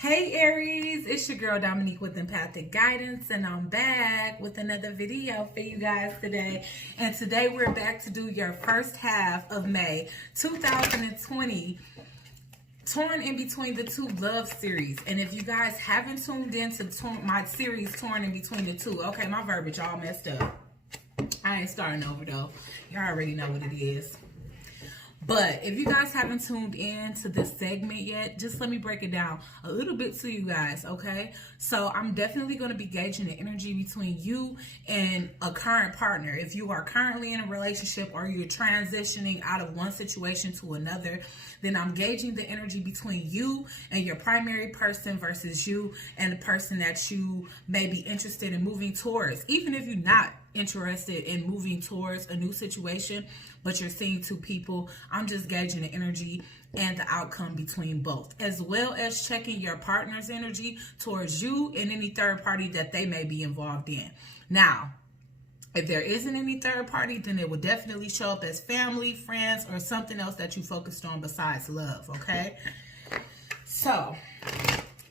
Hey Aries, it's your girl Dominique with Empathic Guidance, and I'm back with another video for you guys today. And today we're back to do your first half of May 2020, Torn in Between the Two Love series. And if you guys haven't tuned in to my series Torn in Between the Two, okay, my verbiage all messed up. I ain't starting over though. Y'all already know what it is. But if you guys haven't tuned in to this segment yet, just let me break it down a little bit to you guys, okay? So I'm definitely going to be gauging the energy between you and a current partner. If you are currently in a relationship or you're transitioning out of one situation to another, then I'm gauging the energy between you and your primary person versus you and the person that you may be interested in moving towards. Even if you're not interested in moving towards a new situation, but you're seeing two people, I'm just gauging the energy and the outcome between both, as well as checking your partner's energy towards you and any third party that they may be involved in. Now, if there isn't any third party, then it will definitely show up as family, friends, or something else that you focused on besides love, okay? So,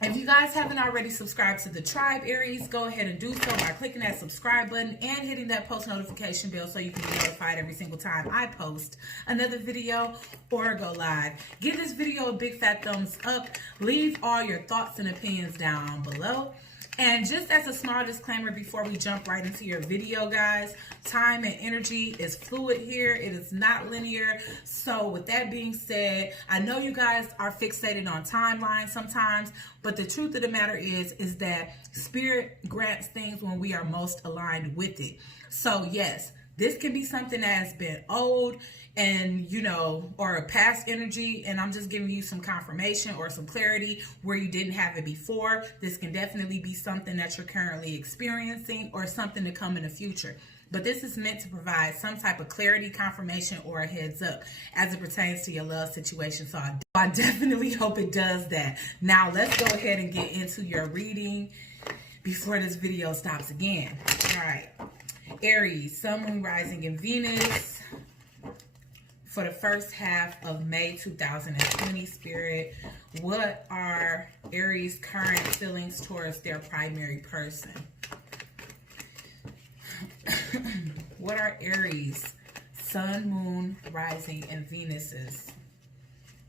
if you guys haven't already subscribed to the tribe, Aries, go ahead and do so by clicking that subscribe button and hitting that post notification bell so you can be notified every single time I post another video or go live. Give this video a big fat thumbs up. Leave all your thoughts and opinions down below. And just as a small disclaimer before we jump right into your video, guys, time and energy is fluid here. It is not linear. So with that being said, I know you guys are fixated on timelines sometimes, but the truth of the matter is that spirit grants things when we are most aligned with it. So yes, this can be something that has been old and, you know, or a past energy, and I'm just giving you some confirmation or some clarity where you didn't have it before. This can definitely be something that you're currently experiencing or something to come in the future. But this is meant to provide some type of clarity, confirmation, or a heads up as it pertains to your love situation. So I definitely hope it does that. Now, let's go ahead and get into your reading before this video stops again. All right. Aries, Sun, Moon, Rising, and Venus for the first half of May 2020. Spirit, what are Aries' current feelings towards their primary person? What are Aries' Sun, Moon, Rising, and Venus's?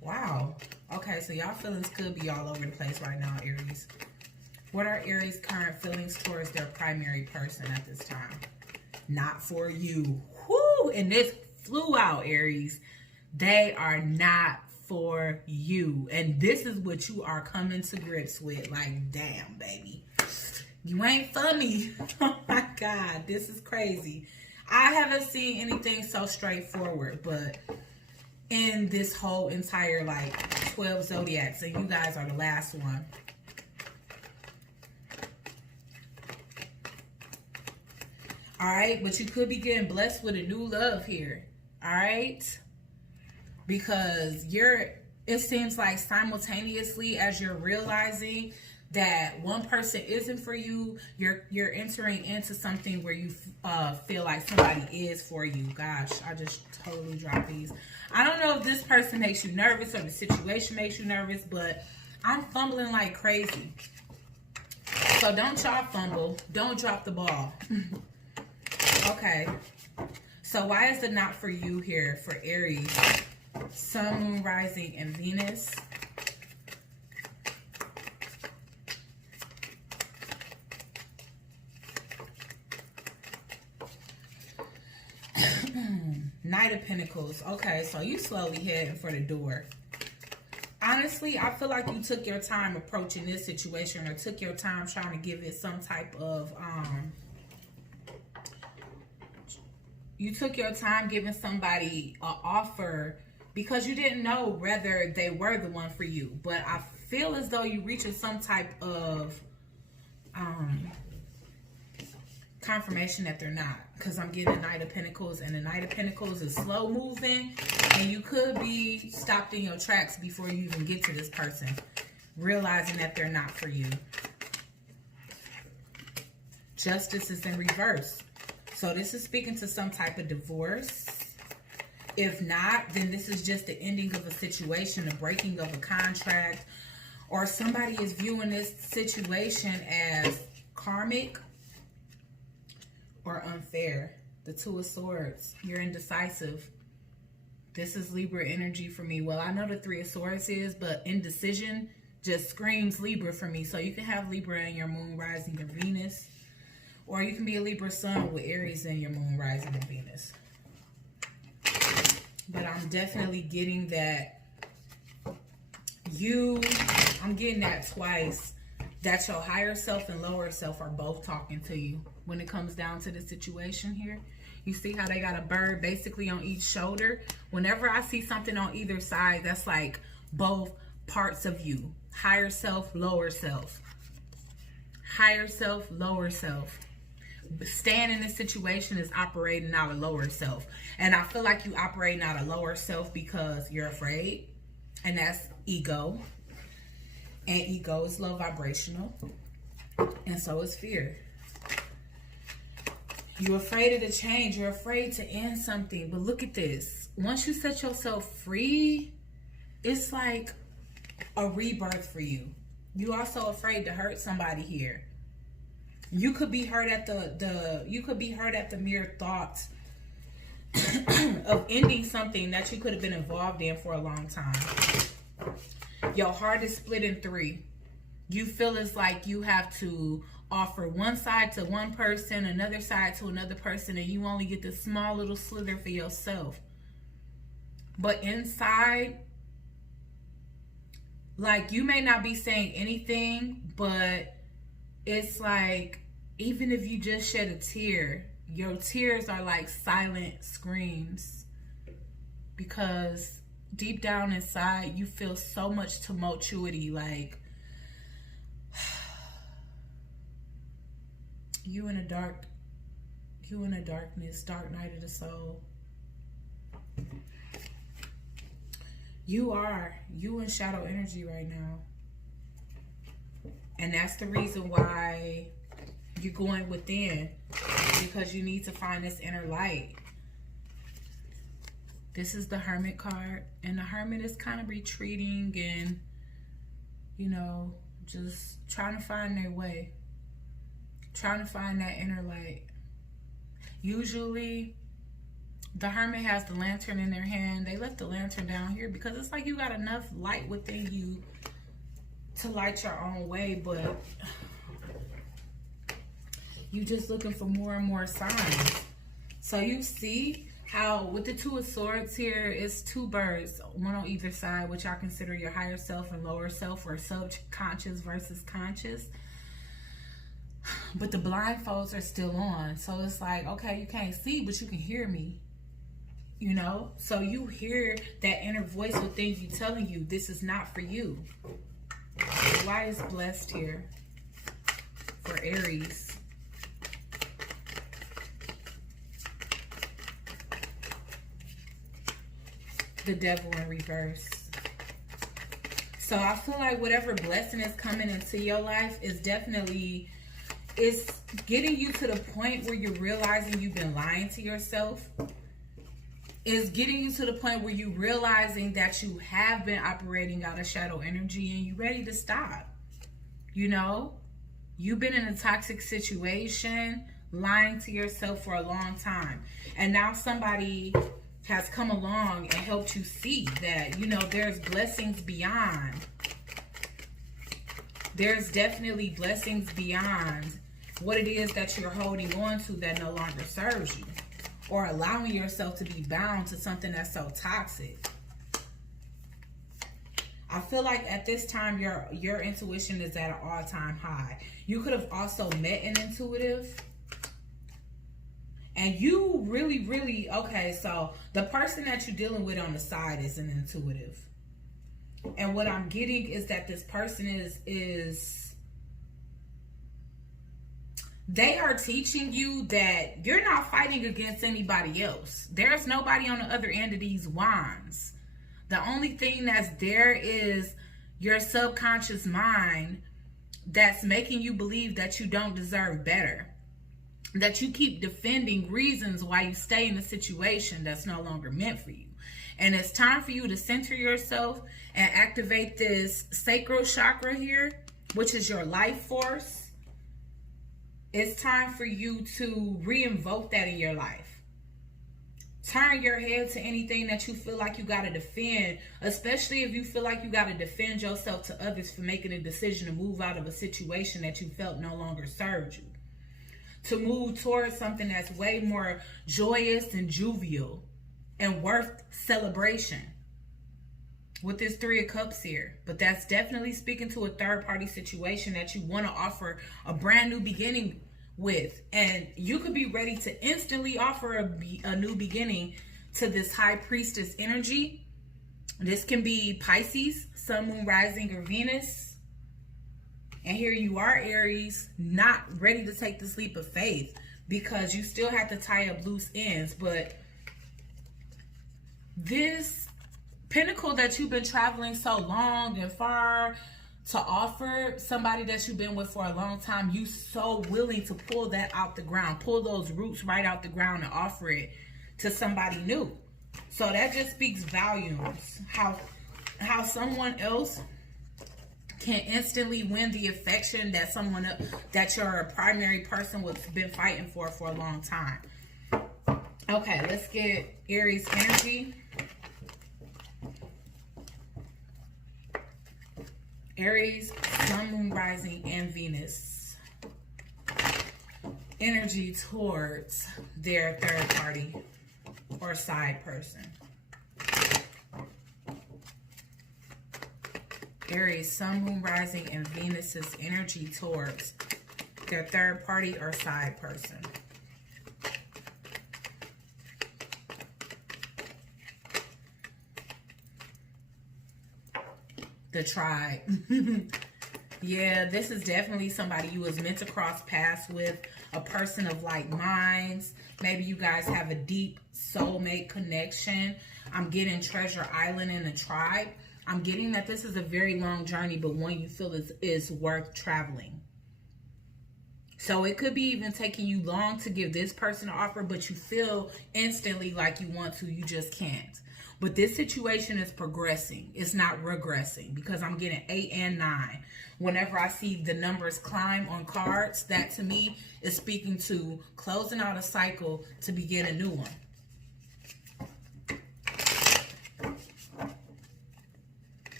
Wow. Okay, so y'all feelings could be all over the place right now, Aries. What are Aries' current feelings towards their primary person at this time? Not for you. Whoo! And this flew out, Aries. They are not for you. And this is what you are coming to grips with. Like, damn, baby. You ain't for me. Oh my God. This is crazy. I haven't seen anything so straightforward, but in this whole entire, like, 12 zodiacs, and you guys are the last one. All right, but you could be getting blessed with a new love here. All right, because it seems like simultaneously as you're realizing that one person isn't for you, you're entering into something where you feel like somebody is for you. Gosh, I just totally dropped these. I don't know if this person makes you nervous or the situation makes you nervous, but I'm fumbling like crazy. So don't y'all fumble. Don't drop the ball. Okay, so why is it not for you here for Aries, Sun, Moon, Rising, and Venus? Knight of Pentacles. Okay, so you slowly heading for the door. Honestly, I feel like you took your time approaching this situation, or took your time trying to give it some type of you took your time giving somebody an offer because you didn't know whether they were the one for you. But I feel as though you're reaching some type of confirmation that they're not. Because I'm getting the Knight of Pentacles, and the Knight of Pentacles is slow moving. And you could be stopped in your tracks before you even get to this person, realizing that they're not for you. Justice is in reverse. So this is speaking to some type of divorce. If not, then this is just the ending of a situation, a breaking of a contract, Or somebody is viewing this situation as karmic or unfair. The Two of Swords. You're indecisive. This is Libra energy for me. Well, I know the Three of Swords is, but indecision just screams Libra for me. So you can have Libra in your moon, rising, and Venus. Or you can be a Libra sun with Aries in your moon, rising, and Venus. But I'm definitely getting that I'm getting that twice, that your higher self and lower self are both talking to you when it comes down to the situation here. You see how they got a bird basically on each shoulder? Whenever I see something on either side, that's like both parts of you. Higher self, lower self. Higher self, lower self. Staying in this situation is operating out of lower self. And I feel like you operating out of lower self because you're afraid. And that's ego. And ego is low vibrational. And so is fear. You're afraid of the change. You're afraid to end something. But look at this. Once you set yourself free, it's like a rebirth for you. You're also afraid to hurt somebody here. You could be hurt at the mere thought of ending something that you could have been involved in for a long time. Your heart is split in three. You feel it's like you have to offer one side to one person, another side to another person, and you only get this small little slither for yourself. But inside, like, you may not be saying anything, but it's like, even if you just shed a tear, your tears are like silent screams. Because deep down inside, you feel so much tumultuity, like, you in a darkness, dark night of the soul. You in shadow energy right now. And that's the reason why you're going within, because you need to find this inner light. This is the Hermit card, and the Hermit is kind of retreating and, you know, just trying to find their way. Trying to find that inner light. Usually, the Hermit has the lantern in their hand. They left the lantern down here because it's like you got enough light within you to light your own way, but you just looking for more and more signs. So you see how with the Two of Swords here, it's two birds, one on either side, which I consider your higher self and lower self, or subconscious versus conscious. But the blindfolds are still on. So it's like, okay, you can't see, but you can hear me. You know? So you hear that inner voice within you telling you this is not for you. Why is blessed here for Aries? The Devil in reverse. So I feel like whatever blessing is coming into your life is definitely, it's getting you to the point where you're realizing you've been lying to yourself. It's getting you to the point where you're realizing that you have been operating out of shadow energy and you're ready to stop. You know, you've been in a toxic situation, lying to yourself for a long time. And now somebody has come along and helped you see that, you know, there's blessings beyond. There's definitely blessings beyond what it is that you're holding on to that no longer serves you, or allowing yourself to be bound to something that's so toxic. I feel like at this time your intuition is at an all-time high. You could have also met an intuitive, and you really, okay, so the person that you're dealing with on the side is an intuitive. And what I'm getting is that this person is they are teaching you that you're not fighting against anybody else. There's nobody on the other end of these wands. The only thing that's there is your subconscious mind that's making you believe that you don't deserve better. That you keep defending reasons why you stay in a situation that's no longer meant for you. And it's time for you to center yourself and activate this sacral chakra here, which is your life force. It's time for you to re-invoke that in your life. Turn your head to anything that you feel like you got to defend, especially if you feel like you got to defend yourself to others for making a decision to move out of a situation that you felt no longer served you. To move towards something that's way more joyous and jovial and worth celebration. With this Three of Cups here. But that's definitely speaking to a third party situation that you want to offer a brand new beginning with. And you could be ready to instantly offer a new beginning to this High Priestess energy. This can be Pisces, Sun, Moon, Rising, or Venus. And here you are, Aries, not ready to take this leap of faith because you still have to tie up loose ends. But this pinnacle that you've been traveling so long and far to offer somebody that you've been with for a long time, you so willing to pull that out the ground, pull those roots right out the ground and offer it to somebody new. So that just speaks volumes. How someone else can instantly win the affection that that your primary person was been fighting for a long time. Okay, let's get Aries energy. Aries, Sun, Moon, Rising, and Venus. Energy towards their third party or side person. Aries, Sun, Moon, Rising, and Venus's energy towards their third party or side person. The tribe. Yeah, this is definitely somebody you was meant to cross paths with, a person of like minds. Maybe you guys have a deep soulmate connection. I'm getting Treasure Island in the tribe. I'm getting that this is a very long journey, but one you feel is worth traveling. So it could be even taking you long to give this person an offer, but you feel instantly like you want to, you just can't. But this situation is progressing. It's not regressing because I'm getting 8 and 9. Whenever I see the numbers climb on cards, that to me is speaking to closing out a cycle to begin a new one.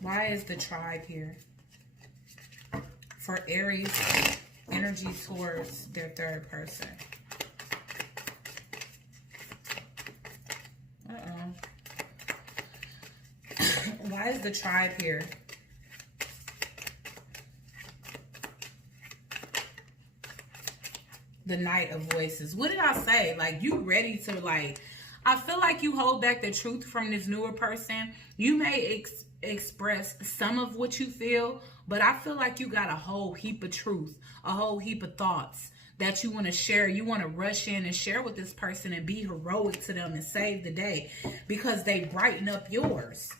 Why is the tribe here? For Aries, energy towards their third person. Why is the tribe here? The Knight of Voices. What did I say? Like, you ready to, like, I feel like you hold back the truth from this newer person. You may express some of what you feel, but I feel like you got a whole heap of truth, a whole heap of thoughts that you want to share. You want to rush in and share with this person and be heroic to them and save the day because they brighten up yours.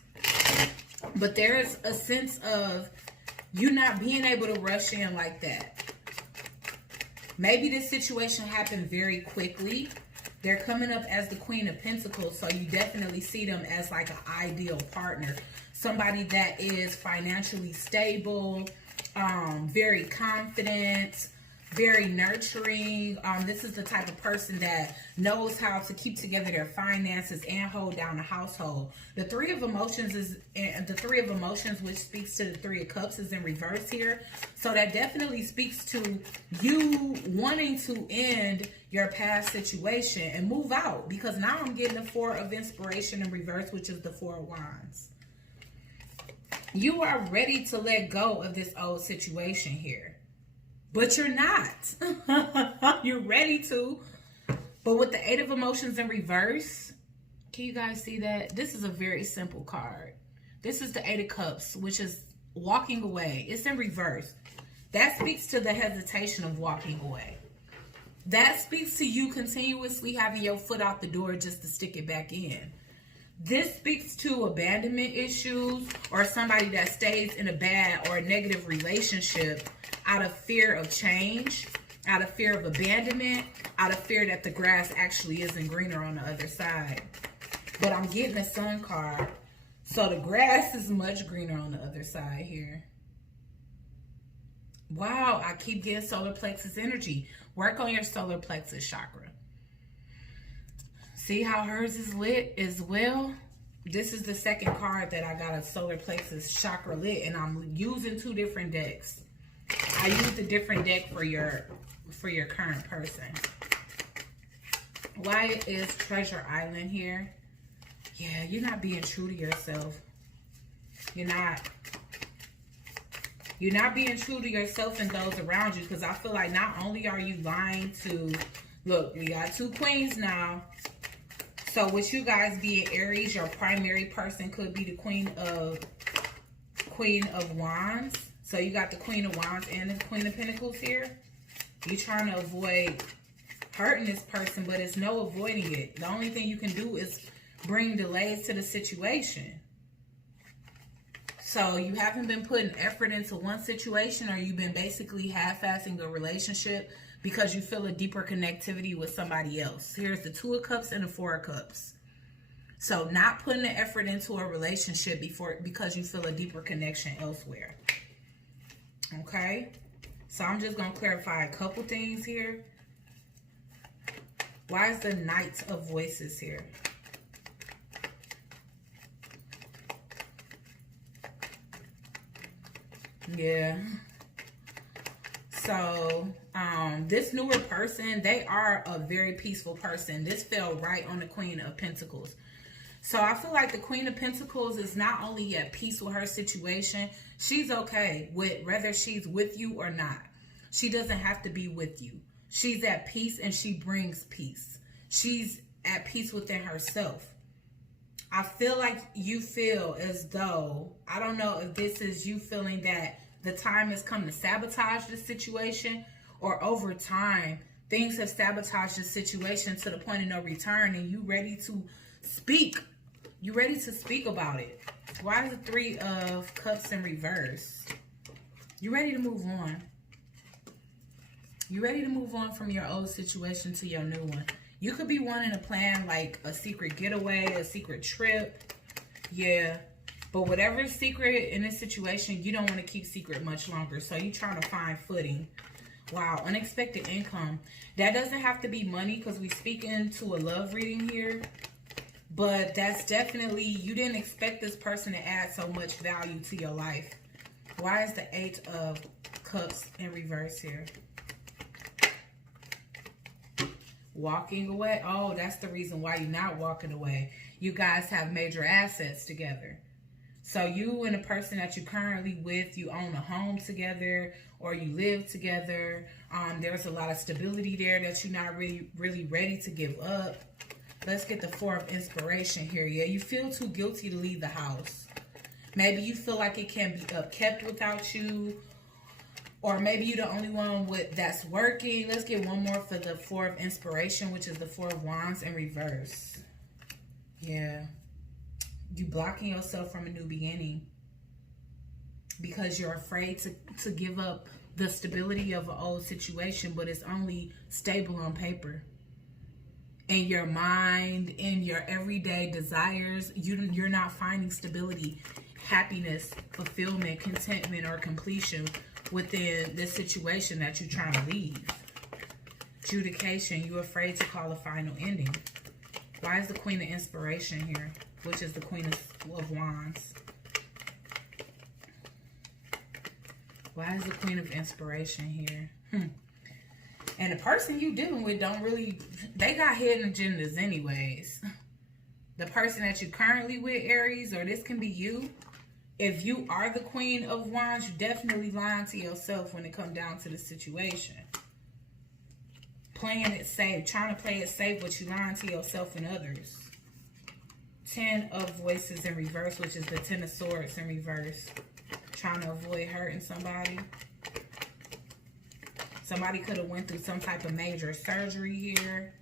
But there's a sense of you not being able to rush in like that. Maybe this situation happened very quickly. They're coming up as the Queen of Pentacles, so you definitely see them as like an ideal partner. Somebody that is financially stable, very confident, very nurturing. This is the type of person that knows how to keep together their finances and hold down the household. The Three of Emotions which speaks to the Three of Cups, is in reverse here. So that definitely speaks to you wanting to end your past situation and move out, because now I'm getting the Four of Inspiration in reverse, which is the Four of Wands. You are ready to let go of this old situation here. But you're not. You're ready to. But with the Eight of Emotions in reverse, can you guys see that? This is a very simple card. This is the Eight of Cups, which is walking away. It's in reverse. That speaks to the hesitation of walking away. That speaks to you continuously having your foot out the door just to stick it back in. This speaks to abandonment issues or somebody that stays in a bad or a negative relationship out of fear of change. Out of fear of abandonment, out of fear that the grass actually isn't greener on the other side. But I'm getting a sun card. So the grass is much greener on the other side here. Wow, I keep getting solar plexus energy. Work on your solar plexus chakra. See how hers is lit as well? This is the second card that I got a solar plexus chakra lit, and I'm using 2 different decks. I used a different deck for your current person. Why is Treasure Island here? Yeah, you're not being true to yourself. You're not being true to yourself and those around you, because I feel like not only are you lying to, look, we got 2 queens now. So with you guys being Aries, your primary person could be the Queen of Wands. So you got the Queen of Wands and the Queen of Pentacles here. You're trying to avoid hurting this person, but it's no avoiding it. The only thing you can do is bring delays to the situation. So you haven't been putting effort into one situation, or you've been basically half-assing a relationship because you feel a deeper connectivity with somebody else. Here's the 2 of Cups and the 4 of Cups. So not putting the effort into a relationship because you feel a deeper connection elsewhere. Okay? So I'm just going to clarify a couple things here. Why is the Knight of Voices here? Yeah. So, this newer person, they are a very peaceful person. This fell right on the Queen of Pentacles. So I feel like the Queen of Pentacles is not only at peace with her situation, she's okay with whether she's with you or not. She doesn't have to be with you. She's at peace and she brings peace. She's at peace within herself. I feel like you feel as though, I don't know if this is you feeling that the time has come to sabotage the situation, or over time, things have sabotaged the situation to the point of no return, and you ready to speak. You ready to speak about it. Why is the 3 of Cups in reverse? You ready to move on. You ready to move on from your old situation to your new one. You could be wanting to plan like a secret getaway, a secret trip. Yeah. But whatever is secret in this situation, you don't want to keep secret much longer. So you're trying to find footing. Wow. Unexpected income. That doesn't have to be money because we speak into a love reading here. But that's definitely, you didn't expect this person to add so much value to your life. Why is the 8 of Cups in reverse here? Walking away. Oh, that's the reason why you're not walking away. You guys have major assets together. So you and the person that you're currently with, you own a home together or you live together. There's a lot of stability there that you're not really ready to give up. Let's get the 4 of Inspiration here. Yeah, you feel too guilty to leave the house. Maybe you feel like it can't be upkept without you. Or maybe you're the only one that's working. Let's get one more for the 4 of Inspiration, which is the 4 of Wands in reverse. Yeah. You blocking yourself from a new beginning because you're afraid to give up the stability of an old situation, but it's only stable on paper. In your mind, in your everyday desires, you're not finding stability, happiness, fulfillment, contentment, or completion within this situation that you're trying to leave. Adjudication, you're afraid to call a final ending. Why is the Queen of Inspiration here, which is the Queen of Wands? Why is the Queen of Inspiration here? And the person you dealing with don't really, they got hidden agendas anyways. The person that you currently with, Aries, or this can be you. If you are the Queen of Wands, you definitely lying to yourself when it comes down to the situation. Playing it safe, trying to play it safe, but you lying to yourself and others. 10 of Voices in reverse, which is the 10 of Swords in reverse. Trying to avoid hurting somebody. Somebody could have went through some type of major surgery here.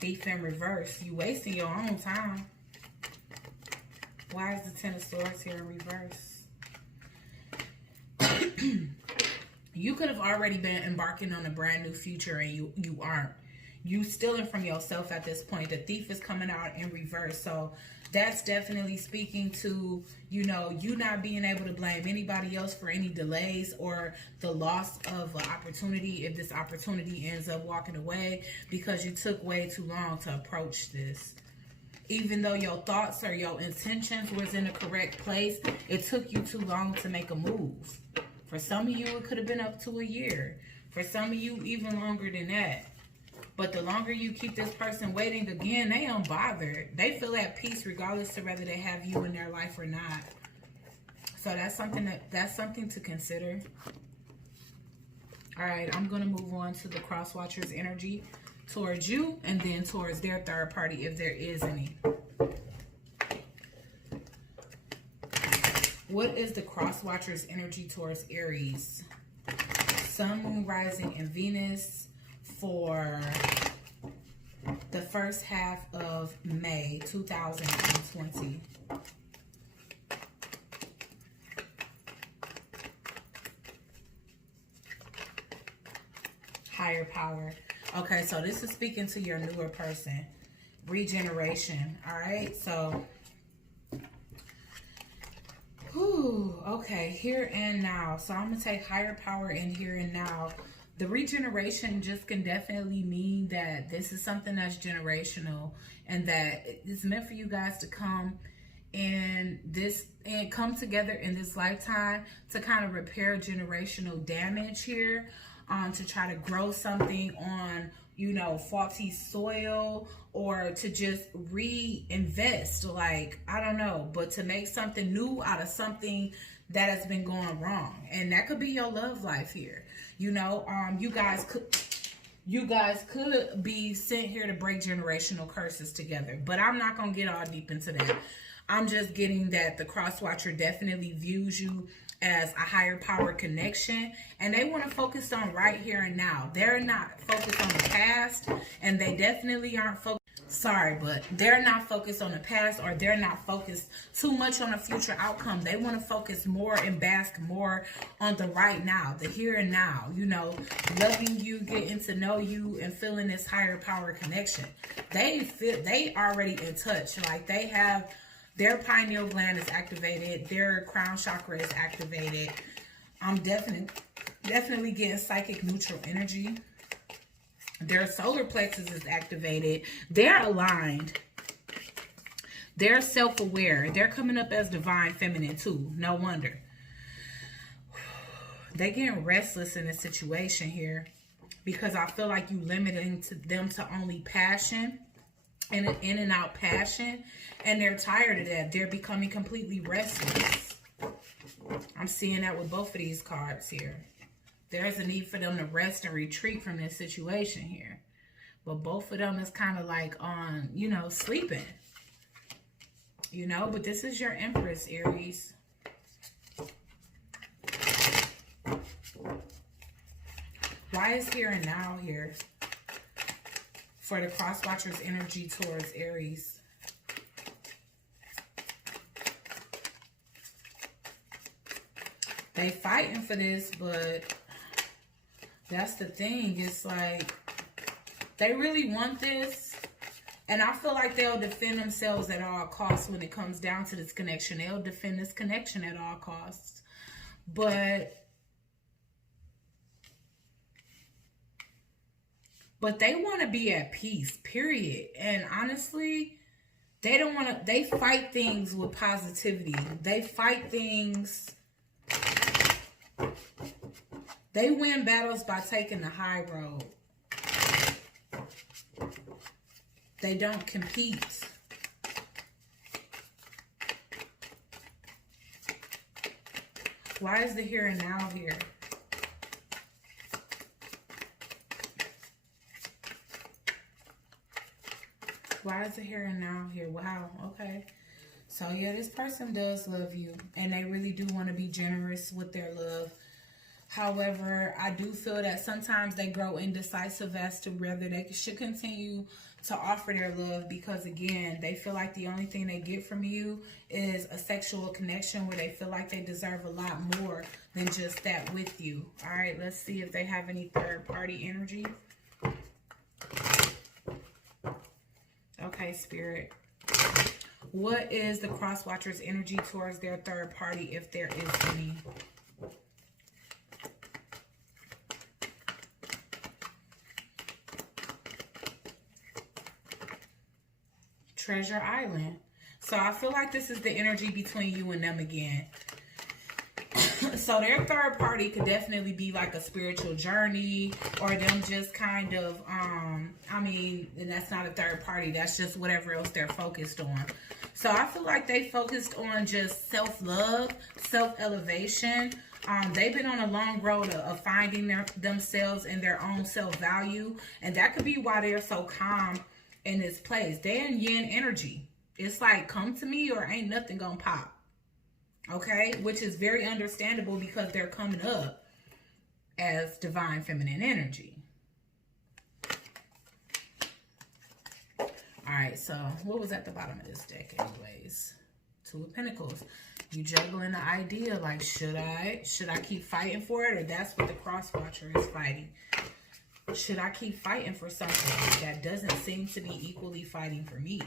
Thief in reverse. You wasting your own time. Why is the 10 of Swords here in reverse? You could have already been embarking on a brand new future, and you aren't. You stealing from yourself at this point. The thief is coming out in reverse. So that's definitely speaking to, you know, you not being able to blame anybody else for any delays or the loss of an opportunity if this opportunity ends up walking away, because you took way too long to approach this. Even though your thoughts or your intentions was in the correct place, it took you too long to make a move. For some of you, it could have been up to a year. For some of you, even longer than that. But the longer you keep this person waiting, again, they unbothered. They feel at peace regardless to whether they have you in their life or not. So that's something to consider. All right, I'm going to move on to the cross watcher's energy towards you and then towards their third party if there is any. What is the cross watcher's energy towards Aries? Sun, Moon, Rising, and Venus for the first half of May 2020. Higher power. Okay, so this is speaking to your newer person. Regeneration. All right, so okay, here and now. So I'm going to take higher power in here and now. The regeneration just can definitely mean that this is something that's generational and that it's meant for you guys to come and come together in this lifetime to kind of repair generational damage here, to try to grow something on, you know, faulty soil, or to just reinvest, like, I don't know, but to make something new out of something that has been going wrong. And that could be your love life here. You know, you guys could be sent here to break generational curses together, but I'm not going to get all deep into that. I'm just getting that the cross watcher definitely views you as a higher power connection, and they want to focus on right here and now. They're not focused on the past, and they definitely aren't focused. Sorry, but they're not focused on the past, or they're not focused too much on a future outcome. They want to focus more and bask more on the right now, the here and now, you know, loving you, getting to know you, and feeling this higher power connection. They already in touch. Like, they have their pineal gland is activated, their crown chakra is activated. I'm definitely getting psychic neutral energy. Their solar plexus is activated. They're aligned. They're self-aware. They're coming up as divine feminine too. No wonder. They're getting restless in this situation here, because I feel like you limiting them to only passion and in and out passion, and they're tired of that. They're becoming completely restless. I'm seeing that with both of these cards here. There's a need for them to rest and retreat from this situation here. But both of them is kind of like on, you know, sleeping. You know, but this is your Empress, Aries. Why is here and now here for the cross watcher's energy towards Aries? They fighting for this, but that's the thing. It's like they really want this, and I feel like they'll defend themselves at all costs when it comes down to this connection. They'll defend this connection at all costs, but they want to be at peace, period. And honestly, they don't want to. They fight things with positivity. They fight things. They win battles by taking the high road. They don't compete. Why is the here and now here? Why is the here and now here? Wow, okay. So yeah, this person does love you, and they really do want to be generous with their love. However, I do feel that sometimes they grow indecisive as to whether they should continue to offer their love, because again, they feel like the only thing they get from you is a sexual connection where they feel like they deserve a lot more than just that with you. All right, let's see if they have any third party energy. Okay, Spirit. What is the cross watcher's energy towards their third party, if there is any? Treasure Island. So I feel like this is the energy between you and them again. So their third party could definitely be like a spiritual journey, or them just kind of, I mean, and that's not a third party. That's just whatever else they're focused on. So I feel like they focused on just self-love, self-elevation. They've been on a long road of finding themselves and their own self-value. And that could be why they're so calm in this place. They're in yin energy. It's like, come to me or ain't nothing gonna pop. Okay, which is very understandable because they're coming up as divine feminine energy. All right, so what was at the bottom of this deck anyways? Two of Pentacles. You juggling the idea, like, should I keep fighting for it? Or that's what the cross watcher is fighting. Should I keep fighting for something that doesn't seem to be equally fighting for me?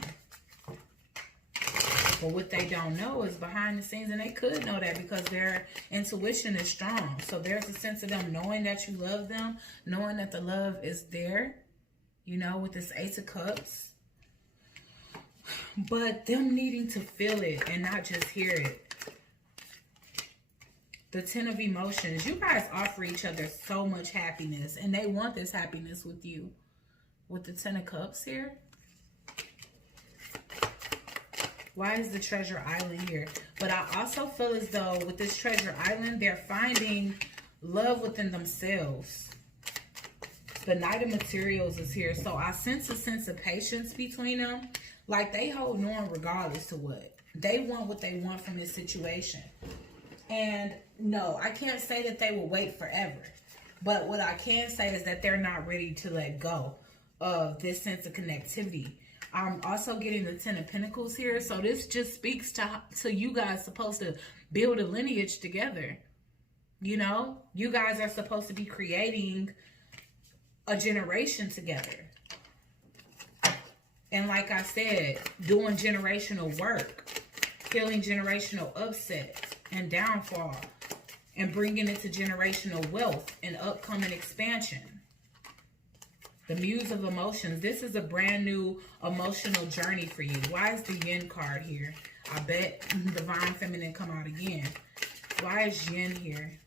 But what they don't know is behind the scenes, and they could know that because their intuition is strong. So there's a sense of them knowing that you love them, knowing that the love is there, you know, with this Ace of Cups. But them needing to feel it and not just hear it. The Ten of Emotions. You guys offer each other so much happiness, and they want this happiness with you. With the Ten of Cups here. Why is the Treasure Island here? But I also feel as though with this Treasure Island, they're finding love within themselves. The Knight of Materials is here. So I sense a sense of patience between them. Like they hold on regardless to what. They want what they want from this situation. And no, I can't say that they will wait forever. But what I can say is that they're not ready to let go of this sense of connectivity. I'm also getting the Ten of Pentacles here. So this just speaks to you guys supposed to build a lineage together. You know, you guys are supposed to be creating a generation together. And like I said, doing generational work, healing generational upset and downfall, and bringing it to generational wealth and upcoming expansion. The Muse of Emotions. This is a brand new emotional journey for you. Why is the Yin card here? I bet Divine Feminine come out again. Why is Yin here?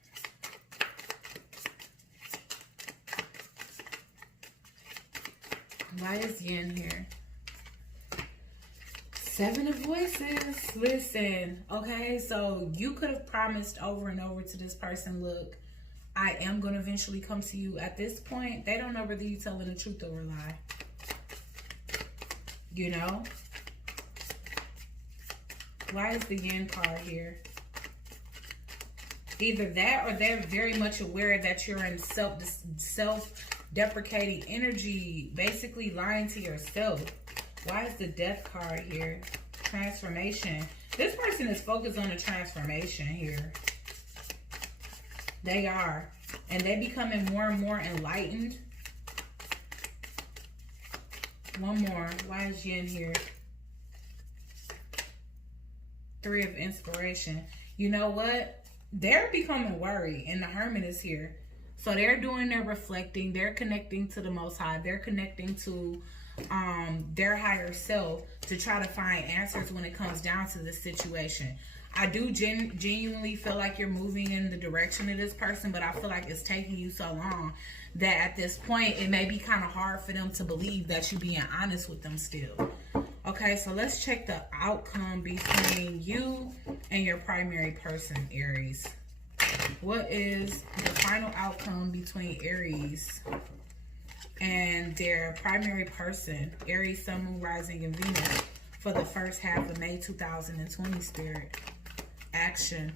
Why is Yin here? Seven of Voices. Listen, okay, so you could have promised over and over to this person, look, I am going to eventually come to you. At this point, they don't know whether you're telling the truth or a lie. You know? Why is the Yin card here? Either that or they're very much aware that you're in self-deprecating energy, basically lying to yourself. Why is the Death card here? Transformation. This person is focused on a transformation here. They are. And they're becoming more and more enlightened. One more. Why is Yin here? Three of Inspiration. You know what? They're becoming worried. And the Hermit is here. So they're doing their reflecting. They're connecting to the Most High. They're connecting to their higher self to try to find answers when it comes down to this situation. I do genuinely feel like you're moving in the direction of this person, but I feel like it's taking you so long that at this point, it may be kind of hard for them to believe that you're being honest with them still. Okay, so let's check the outcome between you and your primary person, Aries. What is the final outcome between Aries and their primary person, Aries, Sun, Moon, Rising, and Venus, for the first half of May 2020, Spirit? Action.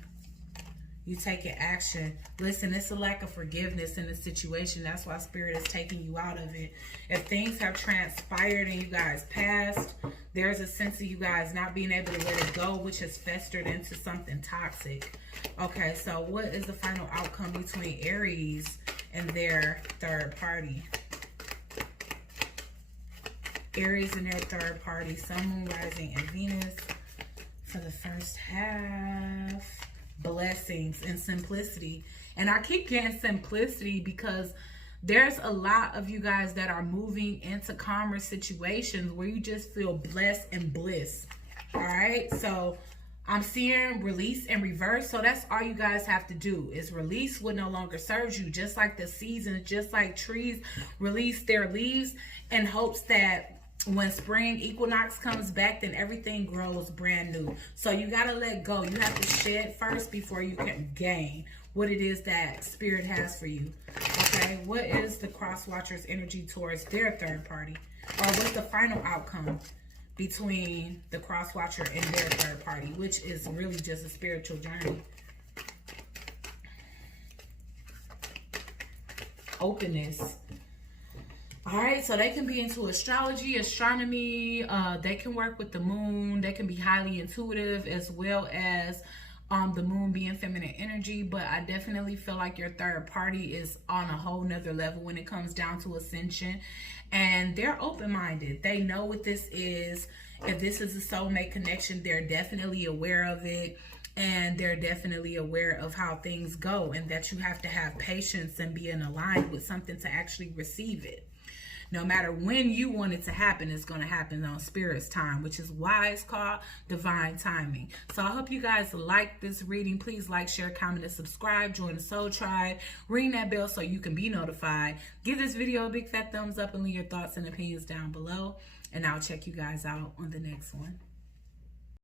You taking action. Listen, it's a lack of forgiveness in the situation. That's why Spirit is taking you out of it. If things have transpired in you guys' past, there's a sense of you guys not being able to let it go, which has festered into something toxic. Okay, so what is the final outcome between Aries and their third party? Aries and their third party, Sun, Moon, Rising, and Venus for the first half. Blessings and simplicity. And I keep getting simplicity because there's a lot of you guys that are moving into calmer situations where you just feel blessed and bliss. All right, so I'm seeing release and reverse. So that's all you guys have to do is release what no longer serves you. Just like the seasons, just like trees release their leaves in hopes that when spring equinox comes back, then everything grows brand new. So you got to let go. You have to shed first before you can gain what it is that Spirit has for you. Okay, what is the cross watcher's energy towards their third party? Or what's the final outcome between the cross watcher and their third party, which is really just a spiritual journey? Openness. All right, so they can be into astrology, astronomy. They can work with the moon. They can be highly intuitive, as well as the moon being feminine energy. But I definitely feel like your third party is on a whole nother level when it comes down to ascension. And they're open-minded. They know what this is. If this is a soulmate connection, they're definitely aware of it. And they're definitely aware of how things go, and that you have to have patience and be aligned with something to actually receive it. No matter when you want it to happen, it's going to happen on Spirit's time, which is why it's called divine timing. So I hope you guys like this reading. Please like, share, comment, and subscribe. Join the Soul Tribe. Ring that bell so you can be notified. Give this video a big fat thumbs up and leave your thoughts and opinions down below. And I'll check you guys out on the next one.